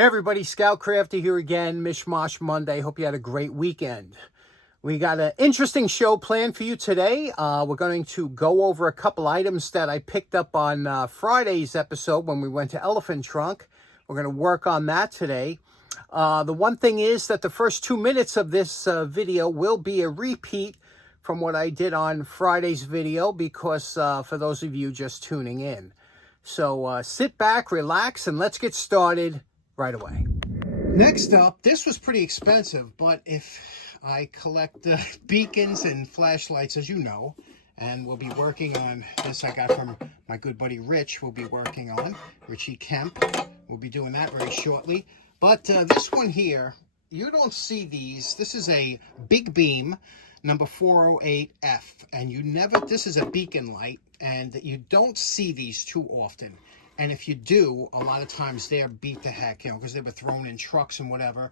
Hey everybody, Scout Crafter here again, Mishmash Monday. Hope you had a great weekend. We got an interesting show planned for you today. We're going to go over a couple items that I picked up on Friday's episode when we went to Elephant Trunk. We're going to work on that today. The one thing is that the first 2 minutes of this video will be a repeat from what I did on Friday's video because for those of you just tuning in. So sit back, relax, and let's get started right away. Next up, this was pretty expensive, but if I collect beacons and flashlights, as you know, and we'll be working on this I got from my good buddy Rich, we'll be working on, Richie Kemp. We'll be doing that very shortly. But this one here, you don't see these. This is a big beam, number 408F, and you never, this is a beacon light, and you don't see these too often. And if you do, a lot of times they're beat to heck, you know, because they were thrown in trucks and whatever.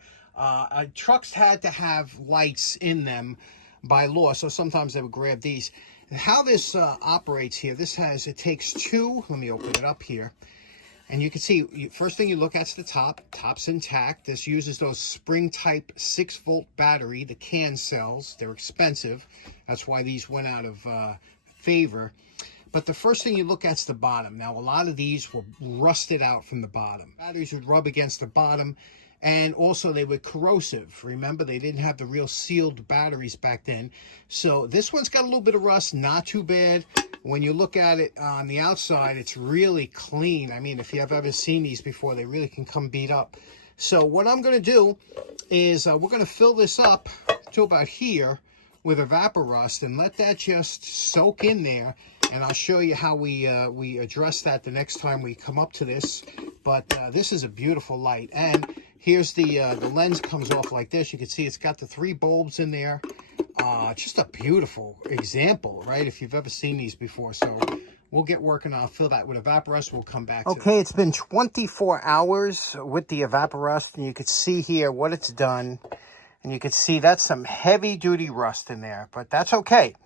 Trucks had to have lights in them by law, so sometimes they would grab these. And how this operates here, it takes two, let me open it up here. And you can see, first thing you look at's the top. Top's intact. This uses those spring-type 6-volt battery, the can cells. They're expensive. That's why these went out of favor. But the first thing you look at's the bottom. Now, a lot of these were rusted out from the bottom. Batteries would rub against the bottom, and also they were corrosive. Remember, they didn't have the real sealed batteries back then. So this one's got a little bit of rust, not too bad. When you look at it on the outside, it's really clean. I mean, if you have ever seen these before, they really can come beat up. So what I'm going to do is we're going to fill this up to about here with Evaporust and let that just soak in there. And I'll show you how we address that the next time we come up to this. But this is a beautiful light. And here's the lens comes off like this. You can see it's got the 3 bulbs in there. Just a beautiful example, right? If you've ever seen these before. So we'll get working on, I'll fill that with Evaporust. We'll come back to it. Okay, it's been 24 hours with the Evaporust. And you can see here what it's done. And you can see that's some heavy-duty rust in there. But that's okay,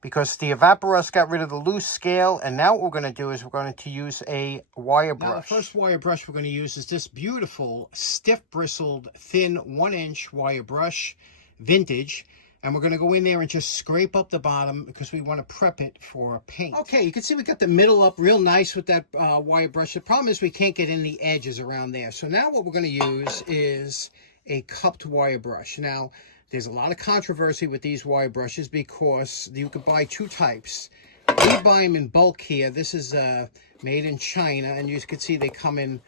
because the Evaporust got rid of the loose scale, and now what we're going to do is we're going to use a wire brush. Now, the first wire brush we're going to use is this beautiful, stiff-bristled, thin 1-inch wire brush, vintage, and we're going to go in there and just scrape up the bottom because we want to prep it for paint. Okay, you can see we got the middle up real nice with that wire brush. The problem is we can't get in the edges around there. So now what we're going to use is a cupped wire brush. Now, there's a lot of controversy with these wire brushes because you can buy 2 types. We buy them in bulk here. This is made in China, and you can see they come in,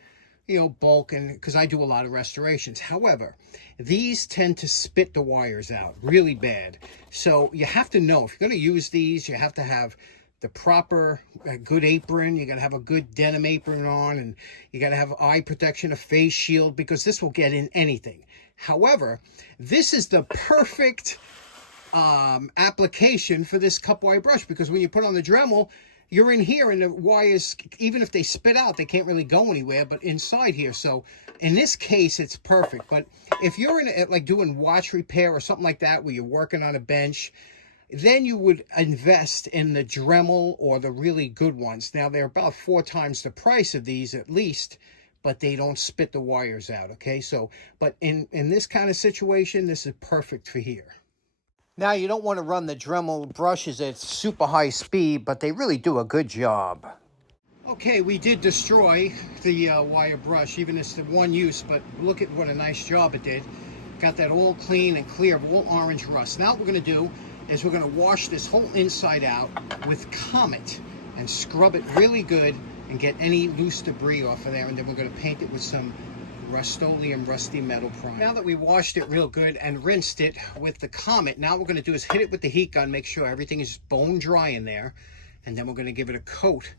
you know, bulk, and because I do a lot of restorations. However, these tend to spit the wires out really bad. So you have to know, if you're going to use these, you have to have the proper good apron. You got to have a good denim apron on, and you got to have eye protection, a face shield, because this will get in anything. However, this is the perfect application for this cup wire brush, because when you put on the Dremel, you're in here and the wires, even if they spit out, they can't really go anywhere but inside here. So in this case, it's perfect. But if you're in like doing watch repair or something like that, where you're working on a bench, then you would invest in the Dremel or the really good ones. Now, they're about 4 times the price of these at least, but they don't spit the wires out, okay? So, but in this kind of situation, this is perfect for here. Now, you don't want to run the Dremel brushes at super high speed, but they really do a good job. Okay, we did destroy the wire brush, even it's the one use, but look at what a nice job it did. Got that all clean and clear of all orange rust. Now what we're going to do is we're going to wash this whole inside out with Comet and scrub it really good and get any loose debris off of there, and then we're going to paint it with some Rust-Oleum Rusty Metal Primer. Now that we washed it real good and rinsed it with the Comet, now what we're going to do is hit it with the heat gun, make sure everything is bone dry in there, and then we're going to give it a coat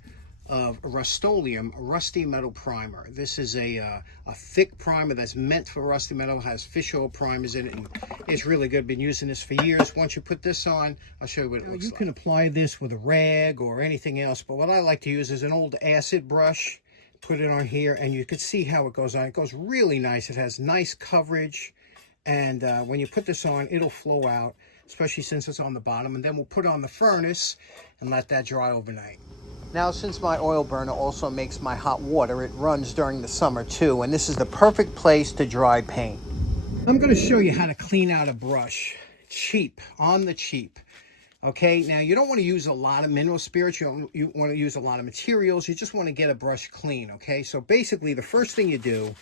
of Rust-Oleum Rusty Metal Primer. This is a thick primer that's meant for rusty metal, has fish oil primers in it, and it's really good. Been using this for years. Once you put this on, I'll show you what it looks like. You can apply this with a rag or anything else, but what I like to use is an old acid brush. Put it on here, and you can see how it goes on. It goes really nice. It has nice coverage, and when you put this on, it'll flow out, especially since it's on the bottom. And then we'll put it on the furnace and let that dry overnight. Now, since my oil burner also makes my hot water, it runs during the summer too, and this is the perfect place to dry paint. I'm going to show you how to clean out a brush. Cheap, on the cheap. Okay, now you don't want to use a lot of mineral spirits, you want to use a lot of materials, you just want to get a brush clean, okay? So basically the first thing you do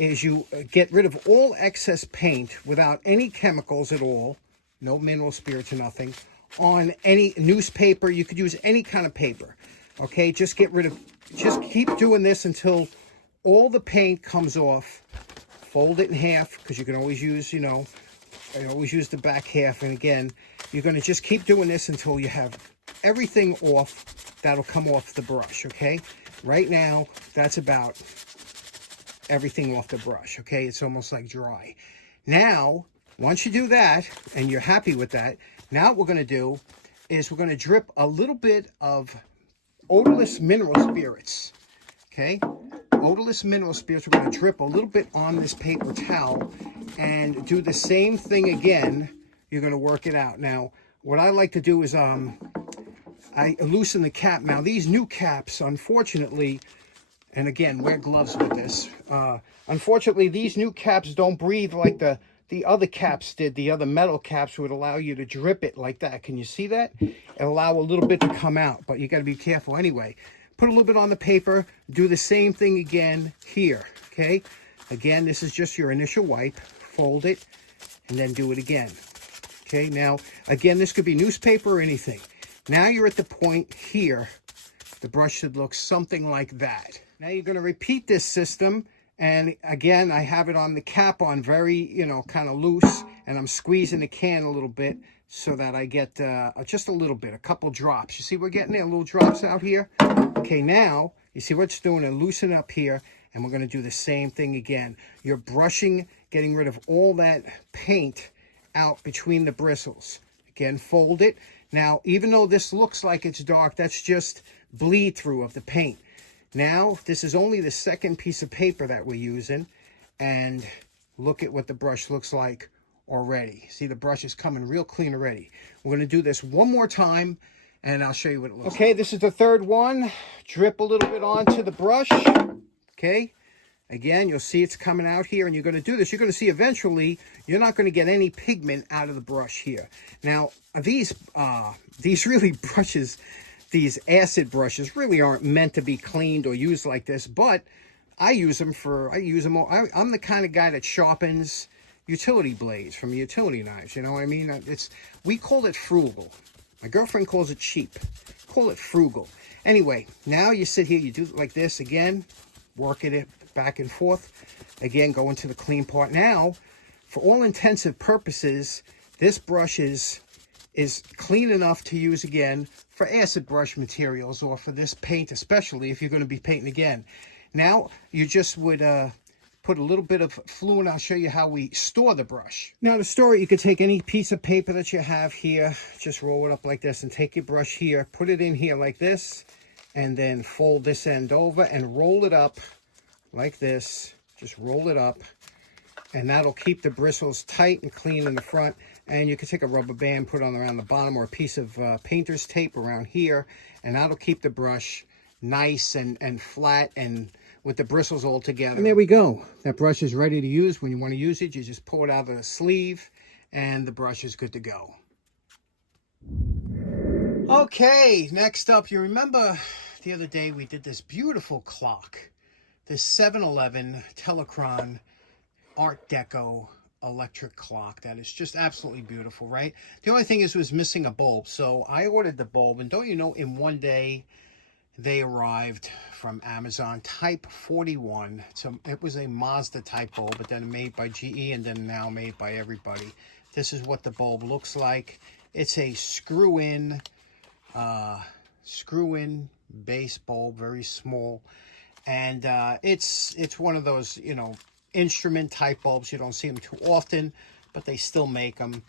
is you get rid of all excess paint without any chemicals at all, no mineral spirits or nothing, on any newspaper. You could use any kind of paper, okay? Just keep doing this until all the paint comes off. Fold it in half, because you can always use, I always use the back half. And again, you're going to just keep doing this until you have everything off that'll come off the brush, okay? Right now, that's about everything off the brush, okay? It's almost like dry. Now, once you do that, and you're happy with that, now what we're going to do is we're going to drip a little bit of odorless mineral spirits, okay? Odorless mineral spirits, we're going to drip a little bit on this paper towel and do the same thing again. You're going to work it out. Now, what I like to do is I loosen the cap. Now, these new caps, unfortunately, and again, wear gloves with this. Unfortunately, these new caps don't breathe like the other caps did. The other metal caps would allow you to drip it like that. Can you see that? It'll allow a little bit to come out, but you got to be careful anyway. Put a little bit on the paper. Do the same thing again here, okay? Again, this is just your initial wipe. Fold it, and then do it again. Okay, now, again, this could be newspaper or anything. Now you're at the point here. The brush should look something like that. Now you're going to repeat this system. And again, I have it on the cap on very, kind of loose. And I'm squeezing the can a little bit so that I get just a little bit, a couple drops. You see we're getting there, little drops out here. Okay, now, you see what it's doing? And loosen up here. And we're going to do the same thing again. You're brushing, getting rid of all that paint out between the bristles. Again, fold it. Now, even though this looks like it's dark, that's just bleed through of the paint. Now, this is only the second piece of paper that we're using, and look at what the brush looks like already. See, the brush is coming real clean already. We're going to do this one more time, and I'll show you what it looks like. Okay, this is the third one. Drip a little bit onto the brush. Okay. Again, you'll see it's coming out here, and you're going to do this. You're going to see eventually you're not going to get any pigment out of the brush here. Now, these really brushes, these acid brushes really aren't meant to be cleaned or used like this, but I use them. I'm the kind of guy that sharpens utility blades from utility knives. You know what I mean? We call it frugal. My girlfriend calls it cheap. Call it frugal. Anyway, now you sit here, you do it like this again, working it back and forth. Again, go into the clean part. Now, for all intensive purposes, this brush is clean enough to use again for acid brush materials, or for this paint, especially if you're going to be painting again. Now, you just would put a little bit of fluid. I'll show you how we store the brush. Now, to store it, you could take any piece of paper that you have here, just roll it up like this, and take your brush here, put it in here like this, and then fold this end over and roll it up like this. Just roll it up, and that'll keep the bristles tight and clean in the front. And you can take a rubber band, put it on around the bottom, or a piece of painter's tape around here, and that'll keep the brush nice and flat and with the bristles all together. And there we go. That brush is ready to use. When you want to use it, you just pull it out of the sleeve, and the brush is good to go. Okay, next up, you remember the other day we did this beautiful clock. This 7-Eleven Telechron Art Deco electric clock that is just absolutely beautiful, right? The only thing is it was missing a bulb, so I ordered the bulb, and don't you know, in one day they arrived from Amazon, Type 41. So it was a Mazda type bulb, but then made by GE and then now made by everybody. This is what the bulb looks like. It's a screw-in base bulb, very small. And it's one of those, instrument type bulbs. You don't see them too often, but they still make them.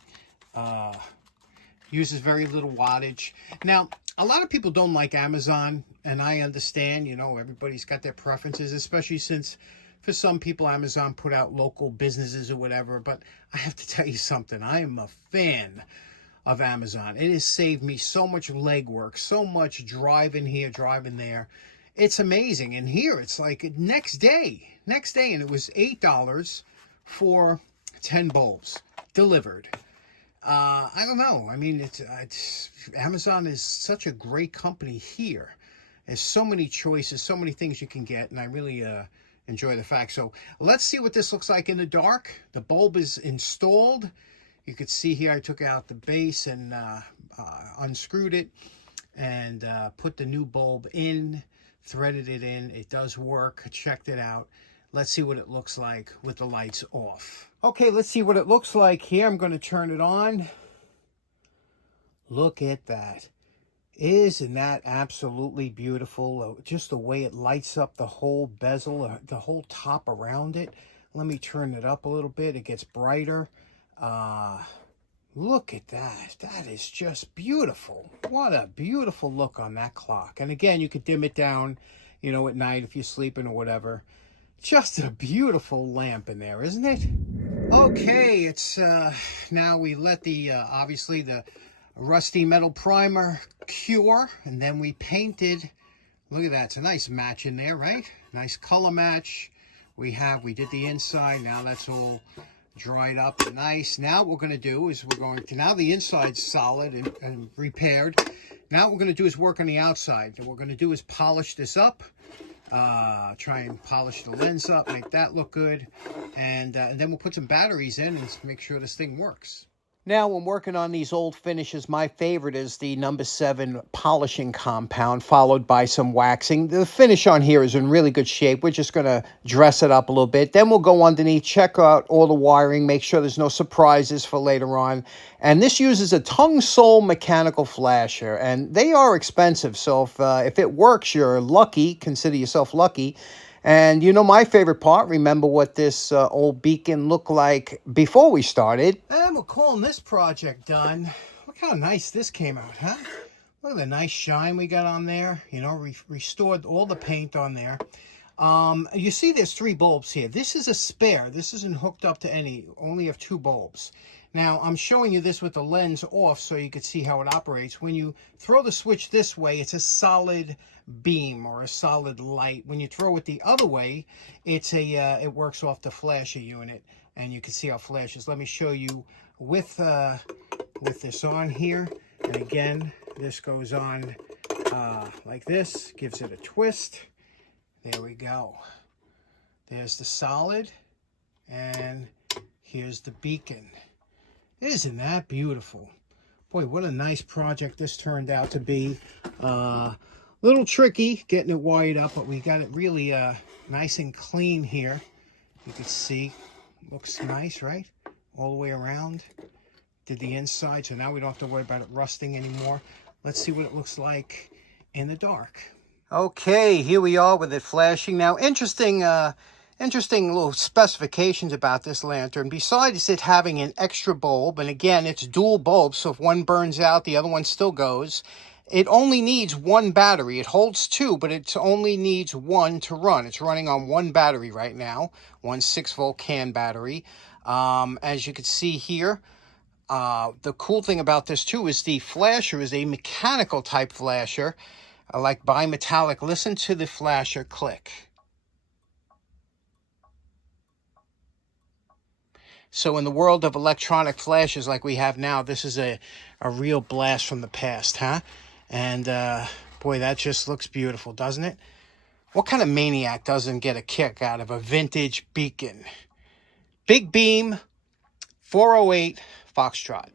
Uses very little wattage. Now, a lot of people don't like Amazon, and I understand, everybody's got their preferences, especially since for some people Amazon put out local businesses or whatever. But I have to tell you something. I am a fan of Amazon. It has saved me so much legwork, so much driving here, driving there. It's amazing. And here it's like next day, and it was $8 for 10 bulbs delivered. I don't know. I mean, it's Amazon is such a great company here. There's so many choices, so many things you can get, and I really enjoy the fact. So let's see what this looks like in the dark. The bulb is installed. You could see here I took out the base and unscrewed it and put the new bulb in, threaded it in. It does work. Checked it out. Let's see what it looks like with the lights off. Okay, let's see what it looks like here. I'm going to turn it on. Look at that. Isn't that absolutely beautiful? Just the way it lights up the whole bezel, the whole top around it. Let me turn it up a little bit. It gets brighter. Look at that. That is just beautiful. What a beautiful look on that clock. And again, you could dim it down, you know, at night if you're sleeping or whatever. Just a beautiful lamp in there, isn't it? Okay, it's now we let the obviously the rusty metal primer cure, and then we painted. Look at that. It's a nice match in there, right? Nice color match. We did the inside. Now that's all dried up and nice. Now what we're going to do is now the inside's solid and repaired. Now what we're going to do is work on the outside. And what we're going to do is polish this up. Try and polish the lens up, make that look good, and then we'll put some batteries in and make sure this thing works. Now, when working on these old finishes, my favorite is the number 7 polishing compound, followed by some waxing. The finish on here is in really good shape. We're just going to dress it up a little bit. Then we'll go underneath, check out all the wiring, make sure there's no surprises for later on. And this uses a tongue sole mechanical flasher, and they are expensive. So if it works, you're lucky. Consider yourself lucky. And you know my favorite part, remember what this old beacon looked like before we started. And we're calling this project done. Look how nice this came out, huh? Look at the nice shine we got on there. You know, restored all the paint on there. You see there's 3 bulbs here. This is a spare. This isn't hooked up to any. Only have 2 bulbs. Now, I'm showing you this with the lens off so you can see how it operates. When you throw the switch this way, it's a solid beam or a solid light. When you throw it the other way, it works off the flasher unit, and you can see how it flashes. Let me show you with this on here. And again, this goes on like this, gives it a twist. There we go. There's the solid, and here's the beacon. Isn't that beautiful? Boy, what a nice project this turned out to be. Little tricky getting it wired up, but we got it really nice and clean here. You can see, looks nice, right? All the way around. Did the inside, so now we don't have to worry about it rusting anymore. Let's see what it looks like in the dark. Okay, here we are with it flashing. Now, interesting little specifications about this lantern. Besides it having an extra bulb, and again, it's dual bulbs, so if one burns out, the other one still goes. It only needs 1 battery. It holds 2, but it only needs 1 to run. It's running on 1 battery right now, 1 6-volt can battery. As you can see here, the cool thing about this too is the flasher is a mechanical type flasher, like bimetallic. Listen to the flasher click. So in the world of electronic flashes like we have now, this is a real blast from the past, huh? And boy, that just looks beautiful, doesn't it? What kind of maniac doesn't get a kick out of a vintage beacon? Big beam, 408 Foxtrot.